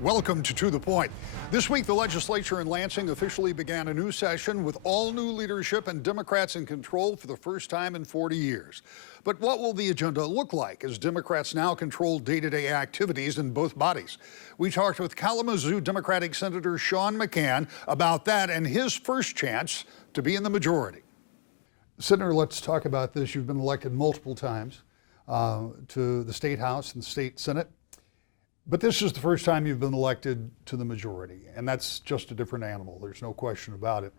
Welcome to the Point. This week, the legislature in Lansing officially began a new session with all new leadership and Democrats in control for the first time in 40 years. But what will the agenda look like as Democrats now control day-to-day activities in both bodies? We talked with Kalamazoo Democratic Senator Sean McCann about that and his first chance to be in the majority. Senator, let's talk about this. You've been elected multiple times to the State House and the State Senate. But this is the first time you've been elected to the majority, and that's just a different animal. There's no question about it.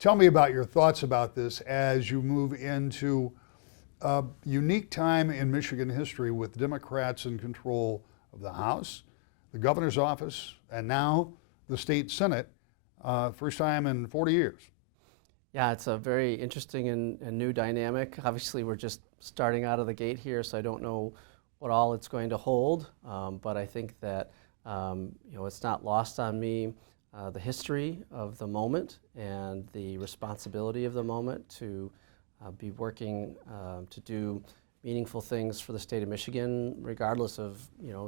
Tell me about your thoughts about this as you move into a unique time in Michigan history with Democrats in control of the House, the governor's office, and now the state Senate, first time in 40 years. Yeah, it's a very interesting and new dynamic. Obviously, we're just starting out of the gate here, so I don't know what all it's going to hold, but I think that it's not lost on me the history of the moment and the responsibility of the moment to be working to do meaningful things for the state of Michigan, regardless of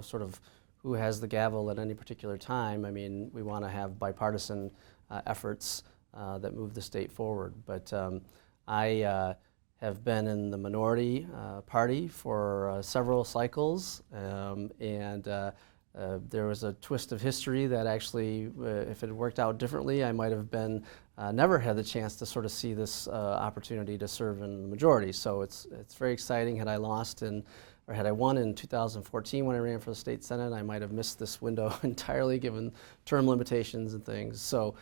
sort of who has the gavel at any particular time. I mean, we want to have bipartisan efforts that move the state forward. But I have been in the minority party for several cycles, and there was a twist of history that actually, if it had worked out differently, I might have been never had the chance to sort of see this opportunity to serve in the majority. So it's very exciting. Had I won in 2014 when I ran for the state senate, I might have missed this window entirely, given term limitations and things. So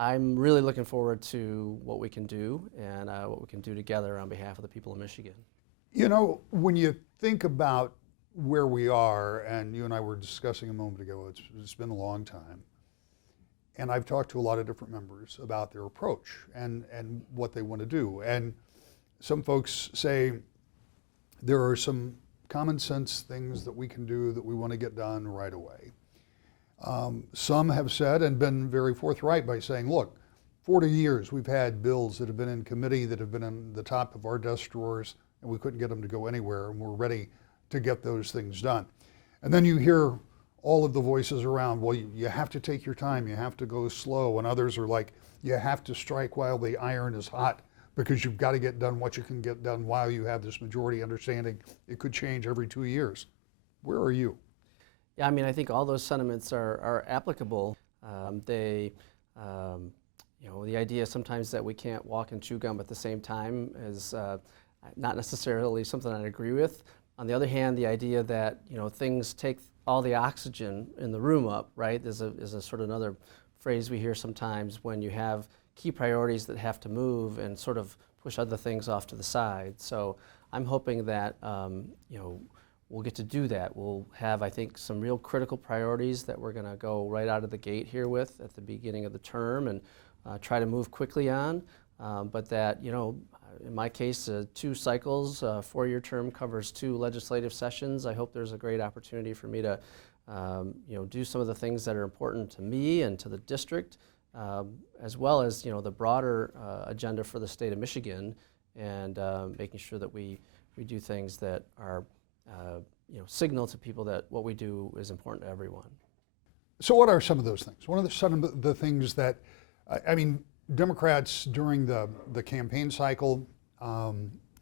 I'm really looking forward to what we can do and what we can do together on behalf of the people of Michigan. You know, when you think about where we are, and you and I were discussing a moment ago, it's been a long time, and I've talked to a lot of different members about their approach and what they want to do. And some folks say there are some common sense things that we can do that we want to get done right away. Some have said and been very forthright by saying, look, 40 years we've had bills that have been in committee that have been in the top of our desk drawers, and we couldn't get them to go anywhere, and we're ready to get those things done. And then you hear all of the voices around, well, you have to take your time, you have to go slow, and others are like, you have to strike while the iron is hot, because you've got to get done what you can get done while you have this majority, understanding it could change every 2 years. Where are you? Yeah, I mean, I think all those sentiments are applicable. The idea sometimes that we can't walk and chew gum at the same time is not necessarily something I agree with. On the other hand, the idea that things take all the oxygen in the room up, right? Is a sort of another phrase we hear sometimes when you have key priorities that have to move and sort of push other things off to the side. So I'm hoping that we'll get to do that. We'll have, I think, some real critical priorities that we're going to go right out of the gate here with at the beginning of the term and try to move quickly on. But that, in my case, 2 cycles, 4-year term covers 2 legislative sessions. I hope there's a great opportunity for me to, do some of the things that are important to me and to the district, as well as, the broader agenda for the state of Michigan, and making sure that we do things that are signal to people that what we do is important to everyone. So what are some of those things? One of some of the things that, I mean, Democrats during the campaign cycle,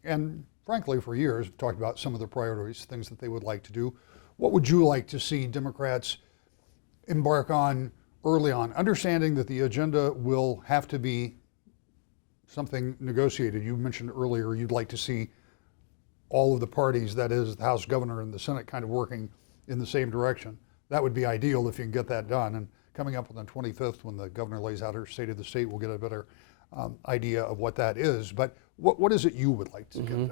and frankly for years, have talked about some of the priorities, things that they would like to do. What would you like to see Democrats embark on early on, understanding that the agenda will have to be something negotiated? You mentioned earlier you'd like to see all of the parties, that is the House governor and the Senate, kind of working in the same direction. That would be ideal if you can get that done. And coming up on the 25th, when the governor lays out her state of the state, we'll get a better idea of what that is. But what is it you would like to get done?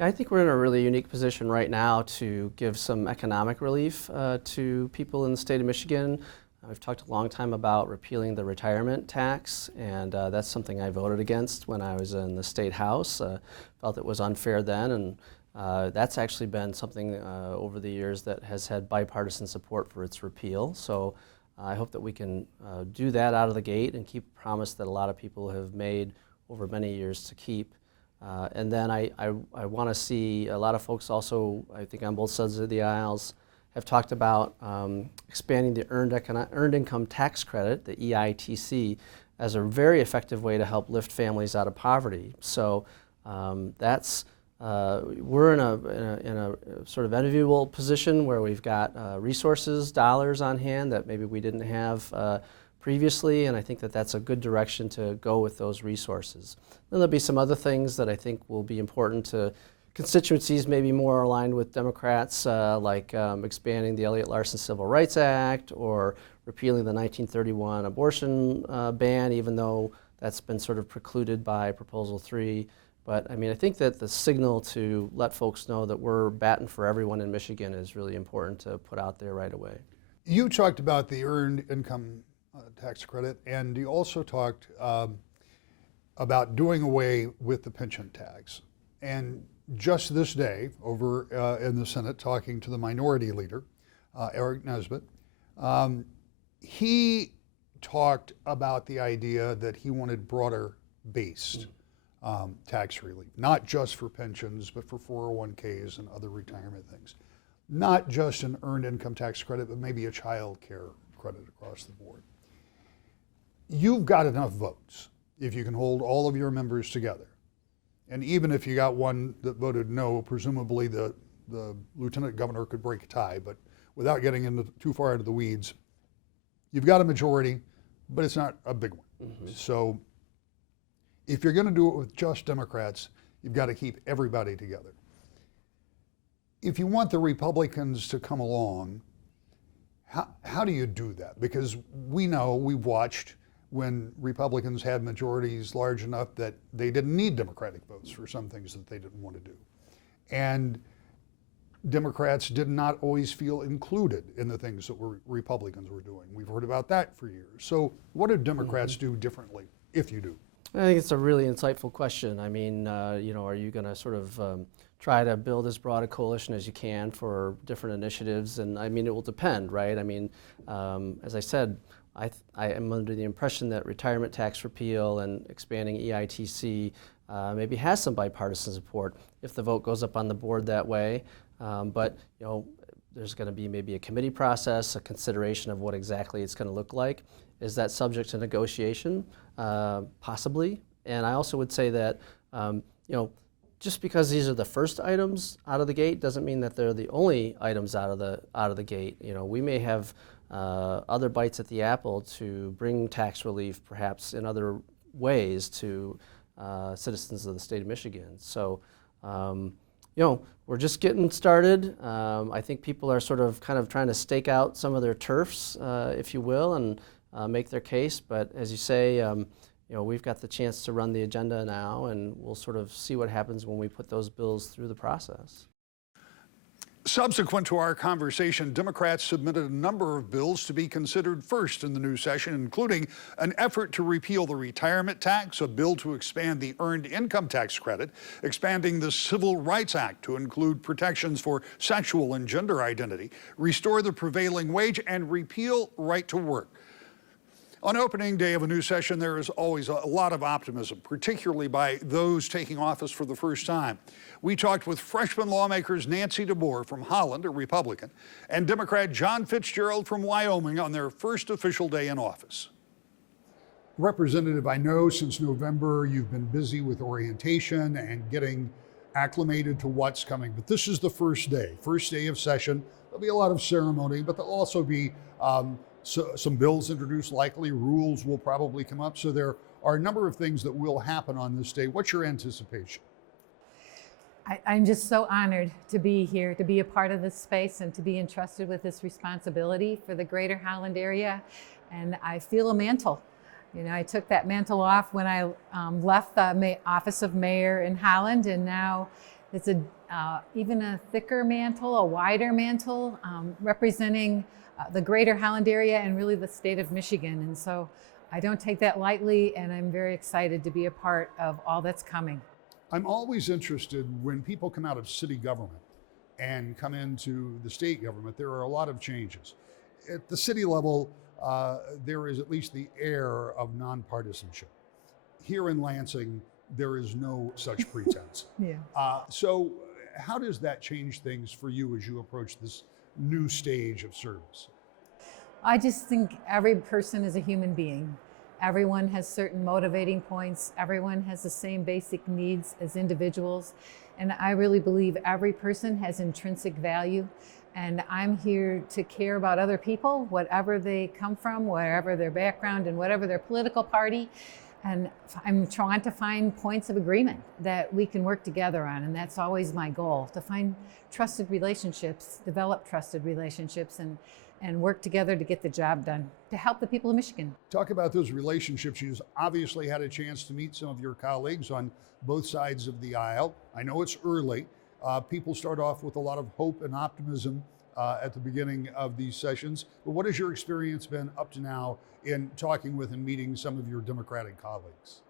Yeah, I think we're in a really unique position right now to give some economic relief to people in the state of Michigan. We've talked a long time about repealing the retirement tax, and that's something I voted against when I was in the state house. Felt it was unfair then, and that's actually been something over the years that has had bipartisan support for its repeal. So I hope that we can do that out of the gate and keep a promise that a lot of people have made over many years to keep. And then I want to see a lot of folks also, I think on both sides of the aisles, have talked about expanding the Earned Income Tax Credit, the EITC, as a very effective way to help lift families out of poverty. So we're in a sort of enviable position where we've got resources, dollars on hand that maybe we didn't have previously, and I think that that's a good direction to go with those resources. Then there'll be some other things that I think will be important to constituencies maybe more aligned with Democrats, like expanding the Elliott Larson Civil Rights Act or repealing the 1931 abortion ban, even though that's been sort of precluded by Proposal 3. But I mean, I think that the signal to let folks know that we're batting for everyone in Michigan is really important to put out there right away. You talked about the Earned Income Tax Credit, and you also talked about doing away with the pension tax. And just this day, over in the Senate, talking to the minority leader, Eric Nesbitt, he talked about the idea that he wanted broader based tax relief, not just for pensions, but for 401ks and other retirement things. Not just an earned income tax credit, but maybe a child care credit across the board. You've got enough votes if you can hold all of your members together. And even if you got one that voted no, presumably the lieutenant governor could break a tie, but without getting into too far into the weeds, you've got a majority, but it's not a big one. Mm-hmm. So if you're going to do it with just Democrats, you've got to keep everybody together. If you want the Republicans to come along, how do you do that? Because we know, we've watched when Republicans had majorities large enough that they didn't need Democratic votes for some things that they didn't want to do. And Democrats did not always feel included in the things that Republicans were doing. We've heard about that for years. So what do Democrats do differently, if you do? I think it's a really insightful question. I mean, are you going to sort of try to build as broad a coalition as you can for different initiatives? And I mean, it will depend, right? I mean, as I said, I am under the impression that retirement tax repeal and expanding EITC maybe has some bipartisan support if the vote goes up on the board that way. But there's going to be maybe a committee process, a consideration of what exactly it's going to look like. Is that subject to negotiation? Possibly. And I also would say that just because these are the first items out of the gate doesn't mean that they're the only items out of the gate. We may have other bites at the apple to bring tax relief, perhaps in other ways, to citizens of the state of Michigan. So, we're just getting started. I think people are sort of kind of trying to stake out some of their turfs, if you will, and make their case. But as you say, we've got the chance to run the agenda now, and we'll sort of see what happens when we put those bills through the process. Subsequent to our conversation, Democrats submitted a number of bills to be considered first in the new session, including an effort to repeal the retirement tax, a bill to expand the Earned Income Tax Credit, expanding the Civil Rights Act to include protections for sexual and gender identity, restore the prevailing wage, and repeal right to work. On opening day of a new session, there is always a lot of optimism, particularly by those taking office for the first time. We talked with freshman lawmakers Nancy DeBoer from Holland, a Republican, and Democrat John Fitzgerald from Wyoming on their first official day in office. Representative, I know since November you've been busy with orientation and getting acclimated to what's coming, but this is the first day of session. There'll be a lot of ceremony, but there'll also be some bills introduced, likely rules will probably come up. So there are a number of things that will happen on this day. What's your anticipation? I'm just so honored to be here, to be a part of this space, and to be entrusted with this responsibility for the greater Holland area. And I feel a mantle. I took that mantle off when I left the office of mayor in Holland, and now it's even a thicker mantle, a wider mantle, representing the greater Holland area and really the state of Michigan. And so I don't take that lightly, and I'm very excited to be a part of all that's coming. I'm always interested when people come out of city government and come into the state government, there are a lot of changes. At the city level, there is at least the air of nonpartisanship. Here in Lansing, there is no such pretense. Yeah. So how does that change things for you as you approach this new stage of service? I just think every person is a human being. Everyone has certain motivating points. Everyone has the same basic needs as individuals. And I really believe every person has intrinsic value. And I'm here to care about other people, whatever they come from, wherever their background, and whatever their political party. And I'm trying to find points of agreement that we can work together on. And that's always my goal, to find trusted relationships, develop trusted relationships, and work together to get the job done, to help the people of Michigan. Talk about those relationships. You've obviously had a chance to meet some of your colleagues on both sides of the aisle. I know it's early. People start off with a lot of hope and optimism at the beginning of these sessions. But what has your experience been up to now in talking with and meeting some of your Democratic colleagues?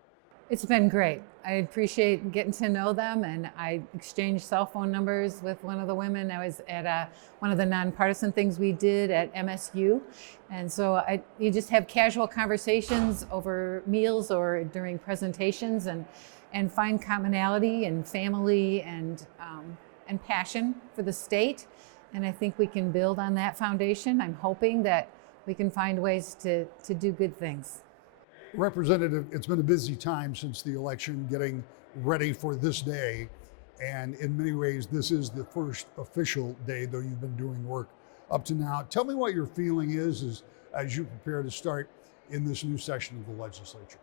It's been great. I appreciate getting to know them, and I exchanged cell phone numbers with one of the women. I was at one of the nonpartisan things we did at MSU. And so you just have casual conversations over meals or during presentations, and find commonality and family and passion for the state. And I think we can build on that foundation. I'm hoping that we can find ways to do good things. Representative, it's been a busy time since the election, getting ready for this day. And in many ways, this is the first official day, though you've been doing work up to now. Tell me what your feeling is as you prepare to start in this new session of the legislature.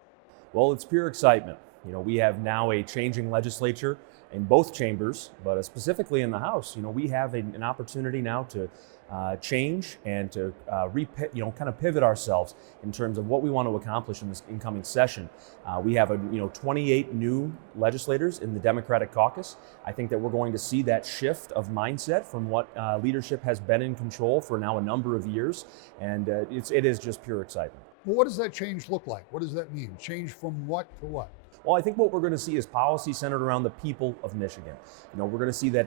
Well, it's pure excitement. You know, we have now a changing legislature in both chambers, but specifically in the House. You know, we have an opportunity now to change and to kind of pivot ourselves in terms of what we want to accomplish in this incoming session. We have 28 new legislators in the Democratic caucus. I think that we're going to see that shift of mindset from what leadership has been in control for now a number of years, and it is just pure excitement. Well, what does that change look like? What does that mean? Change from what to what? Well, I think what we're going to see is policy centered around the people of Michigan. You know, we're going to see that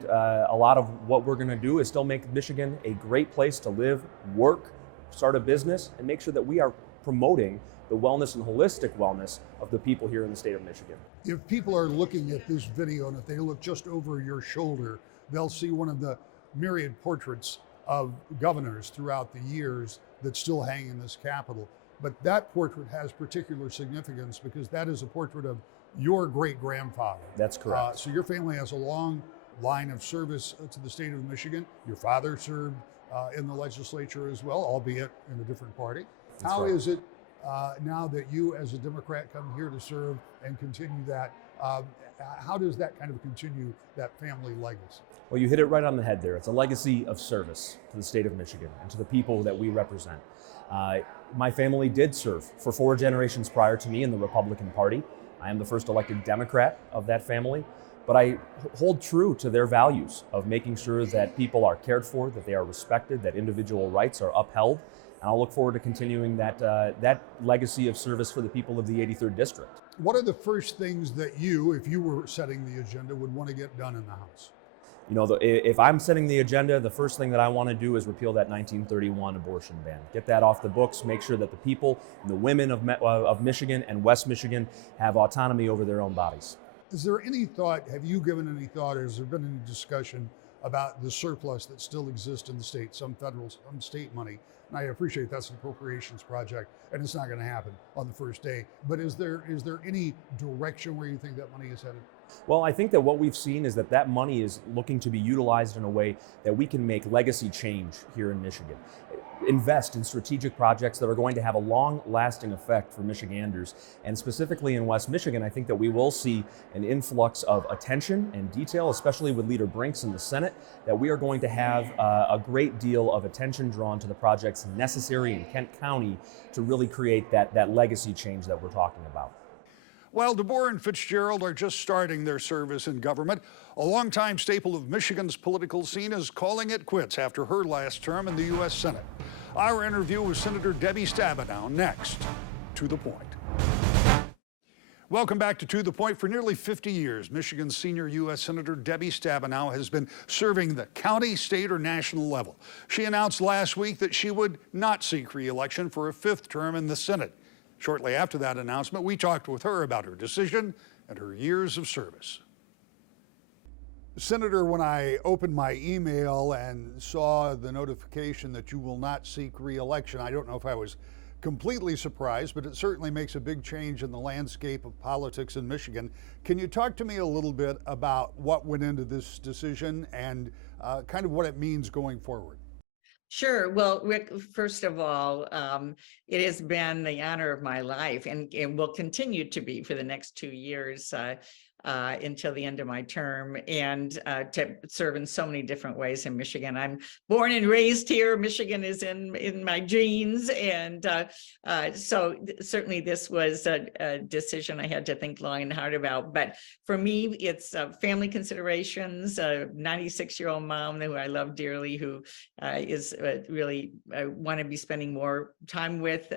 a lot of what we're going to do is still make Michigan a great place to live, work, start a business, and make sure that we are promoting the wellness and holistic wellness of the people here in the state of Michigan. If people are looking at this video, and if they look just over your shoulder, they'll see one of the myriad portraits of governors throughout the years that still hang in this Capitol. But that portrait has particular significance because that is a portrait of your great-grandfather. That's correct. So your family has a long line of service to the state of Michigan. Your father served in the legislature as well, albeit in a different party. That's How right. is it now that you as a Democrat come here to serve and continue that? How does that kind of continue that family legacy? Well, you hit it right on the head there. It's a legacy of service to the state of Michigan and to the people that we represent. My family did serve for 4 generations prior to me in the Republican Party. I am the first elected Democrat of that family, but I hold true to their values of making sure that people are cared for, that they are respected, that individual rights are upheld, and I'll look forward to continuing that legacy of service for the people of the 83rd District. What are the first things that you, if you were setting the agenda, would want to get done in the House? You know, if I'm setting the agenda, the first thing that I want to do is repeal that 1931 abortion ban. Get that off the books, make sure that the people, the women of Michigan and West Michigan have autonomy over their own bodies. Is there any thought, have you given any thought, or has there been any discussion about the surplus that still exists in the state, some federal, some state money? And I appreciate that's an appropriations project, and it's not going to happen on the first day. But is there any direction where you think that money is headed? Well, I think that what we've seen is that money is looking to be utilized in a way that we can make legacy change here in Michigan. Invest in strategic projects that are going to have a long-lasting effect for Michiganders. And specifically in West Michigan, I think that we will see an influx of attention and detail, especially with Leader Brinks in the Senate, that we are going to have a great deal of attention drawn to the projects necessary in Kent County to really create that legacy change that we're talking about. While DeBoer and Fitzgerald are just starting their service in government, a longtime staple of Michigan's political scene is calling it quits after her last term in the U.S. Senate. Our interview with Senator Debbie Stabenow next. To the Point. Welcome back to the Point. For nearly 50 years, Michigan's senior U.S. Senator Debbie Stabenow has been serving the county, state, or national level. She announced last week that she would not seek re-election for a 5th term in the Senate. Shortly after that announcement, we talked with her about her decision and her years of service. Senator, when I opened my email and saw the notification that you will not seek re-election, I don't know if I was completely surprised, but it certainly makes a big change in the landscape of politics in Michigan. Can you talk to me a little bit about what went into this decision and kind of what it means going forward? Sure. Well, Rick, first of all, it has been the honor of my life and will continue to be for the next 2 years until the end of my term, and to serve in so many different ways in Michigan. I'm born and raised here. Michigan is in my genes. And so certainly this was a decision I had to think long and hard about. But for me, it's family considerations, a 96-year-old mom who I love dearly, who is really want to be spending more time with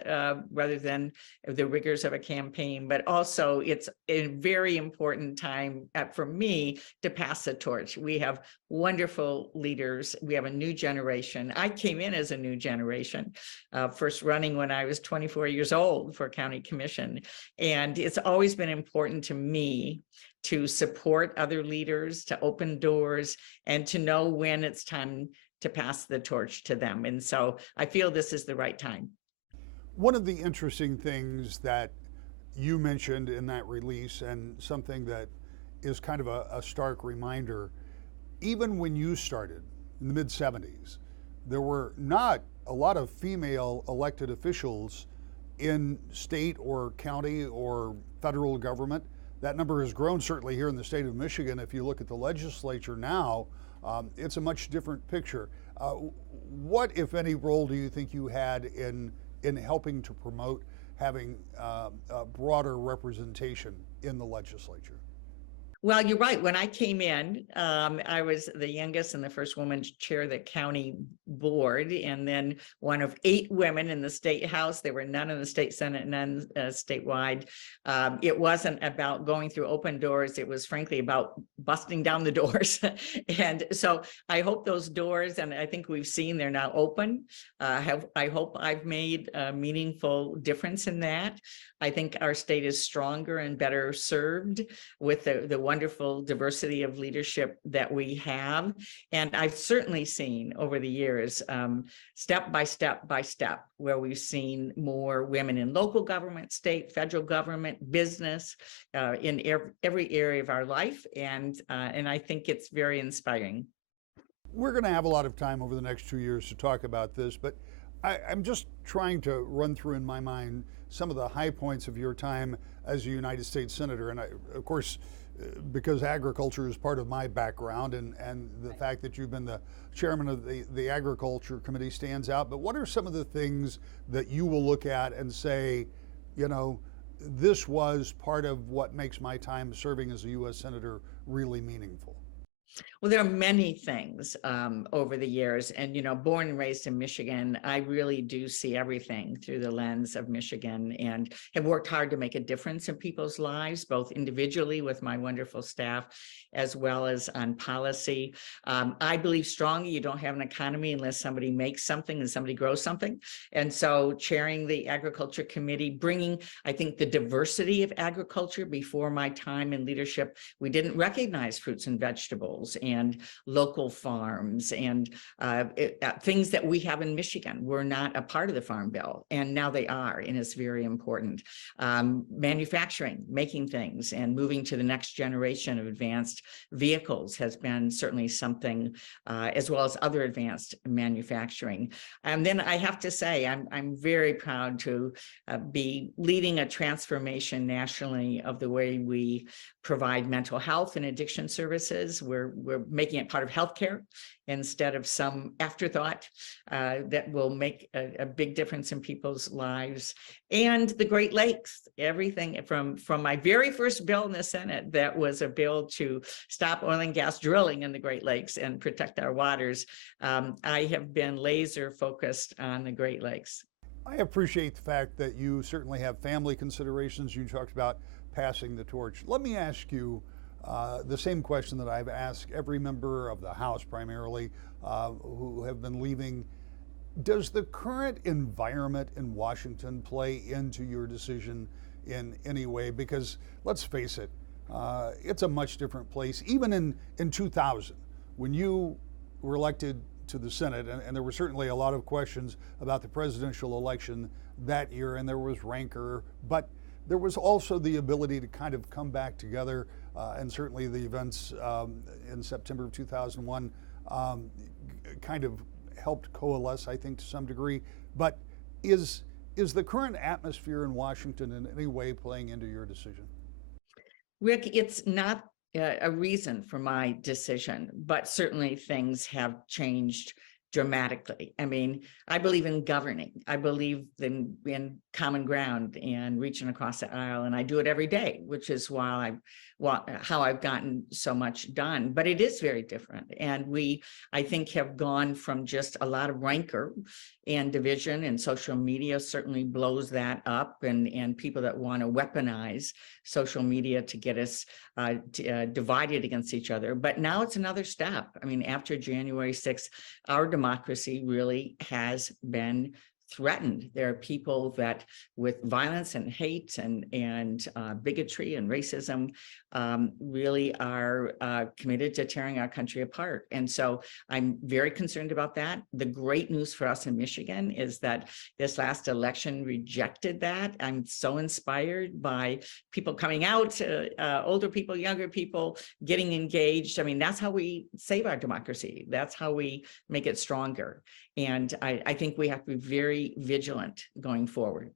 rather than the rigors of a campaign. But also it's a very important time for me to pass the torch. We have wonderful leaders. We have a new generation. I came in as a new generation, first running when I was 24 years old for county commission. And it's always been important to me to support other leaders, to open doors, and to know when it's time to pass the torch to them. And so I feel this is the right time. One of the interesting things that you mentioned in that release, and something that is kind of a stark reminder, even when you started in the mid-70s, there were not a lot of female elected officials in state or county or federal government. That number has grown certainly here in the state of Michigan. If you look at the legislature now, it's a much different picture. What, if any, role do you think you had in helping to promote having a broader representation in the legislature? Well, you're right. When I came in, I was the youngest and the first woman to chair the county board, and then one of 8 women in the state house. There were none in the state senate, none statewide. It wasn't about going through open doors. It was frankly about busting down the doors. And so I hope those doors, and I think we've seen they're now open. I hope I've made a meaningful difference in that. I think our state is stronger and better served with the wonderful diversity of leadership that we have. And I've certainly seen over the years, step by step by step, where we've seen more women in local government, state, federal government, business, in every area of our life. And I think it's very inspiring. We're going to have a lot of time over the next 2 years to talk about this, but I'm just trying to run through in my mind some of the high points of your time as a United States Senator. And of course, because agriculture is part of my background, and the fact that you've been the chairman of the Agriculture Committee stands out. But what are some of the things that you will look at and say, you know, this was part of what makes my time serving as a U.S. Senator really meaningful? Well, there are many things over the years, and born and raised in Michigan, I really do see everything through the lens of Michigan, and have worked hard to make a difference in people's lives, both individually with my wonderful staff, as well as on policy. I believe strongly you don't have an economy unless somebody makes something and somebody grows something. And so chairing the Agriculture Committee, bringing, I think, the diversity of agriculture. Before my time in leadership, we didn't recognize fruits and vegetables and local farms and things that we have in Michigan were not a part of the Farm Bill, and now they are, and it's very important. Manufacturing, making things and moving to the next generation of advanced vehicles has been certainly something, as well as other advanced manufacturing. And then I have to say, I'm very proud to be leading a transformation nationally of the way we provide mental health and addiction services. We're making it part of healthcare instead of some afterthought that will make a big difference in people's lives. And the Great Lakes, everything from my very first bill in the Senate, that was a bill to stop oil and gas drilling in the Great Lakes and protect our waters. I have been laser focused on the Great Lakes. I appreciate the fact that you certainly have family considerations. You talked about passing the torch. Let me ask you the same question that I've asked every member of the House, primarily, who have been leaving. Does the current environment in Washington play into your decision in any way? Because let's face it, it's a much different place. Even in 2000, when you were elected to the Senate, and there were certainly a lot of questions about the presidential election that year, and there was rancor, but there was also the ability to kind of come back together, and certainly the events in September of 2001 kind of helped coalesce, I think, to some degree. But is the current atmosphere in Washington in any way playing into your decision? Rick, it's not a reason for my decision, but certainly things have changed dramatically. I mean, I believe in governing. I believe in common ground and reaching across the aisle, and I do it every day, which is how I've gotten so much done. But it is very different, and I think, have gone from just a lot of rancor and division, and social media certainly blows that up, and people that want to weaponize social media to get us divided against each other. But now it's another step. I mean, after January 6th, our democracy really has been threatened. There are people that, with violence and hate and bigotry and racism, really are committed to tearing our country apart. And so I'm very concerned about that. The great news for us in Michigan is that this last election rejected that. I'm so inspired by people coming out, older people, younger people, getting engaged. I mean, that's how we save our democracy. That's how we make it stronger. And I think we have to be very vigilant going forward.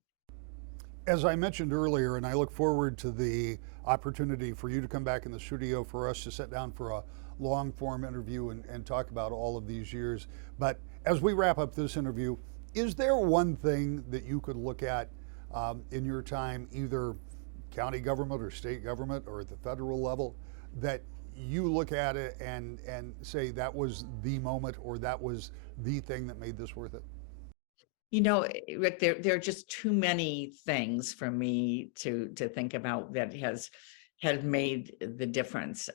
As I mentioned earlier, and I look forward to the opportunity for you to come back in the studio for us to sit down for a long form interview and talk about all of these years. But as we wrap up this interview, is there one thing that you could look at in your time, either county government or state government or at the federal level, that you look at it and say that was the moment, or that was the thing that made this worth it? You know, Rick, there are just too many things for me to think about that has made the difference.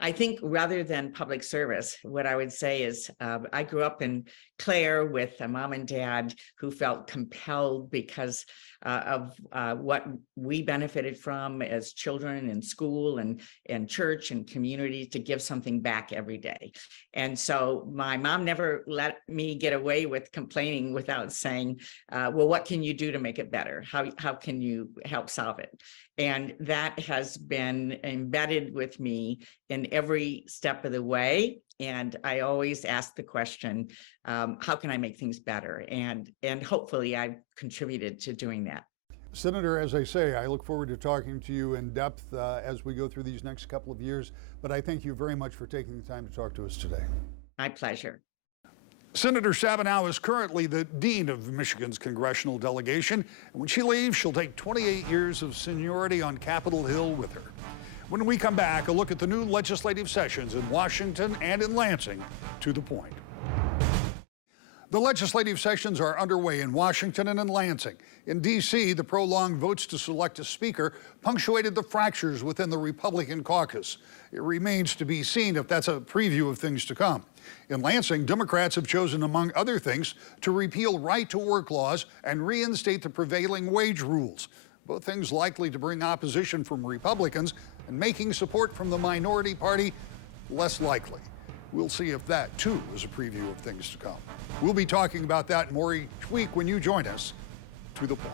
I think rather than public service, what I would say is I grew up in Clare with a mom and dad who felt compelled because of what we benefited from as children in school and church and community, to give something back every day. And so my mom never let me get away with complaining without saying, well, what can you do to make it better? How can you help solve it? And that has been embedded with me in every step of the way. And I always ask the question, how can I make things better? And hopefully I've contributed to doing that. Senator, as I say, I look forward to talking to you in depth as we go through these next couple of years. But I thank you very much for taking the time to talk to us today. My pleasure. Senator Stabenow is currently the dean of Michigan's congressional delegation. And when she leaves, she'll take 28 years of seniority on Capitol Hill with her. When we come back, a look at the new legislative sessions in Washington and in Lansing. To the point. The legislative sessions are underway in Washington and in Lansing. In D.C., the prolonged votes to select a speaker punctuated the fractures within the Republican caucus. It remains to be seen if that's a preview of things to come. In Lansing, Democrats have chosen, among other things, to repeal right-to-work laws and reinstate the prevailing wage rules, both things likely to bring opposition from Republicans and making support from the minority party less likely. We'll see if that, too, is a preview of things to come. We'll be talking about that more each week when you join us. To the point.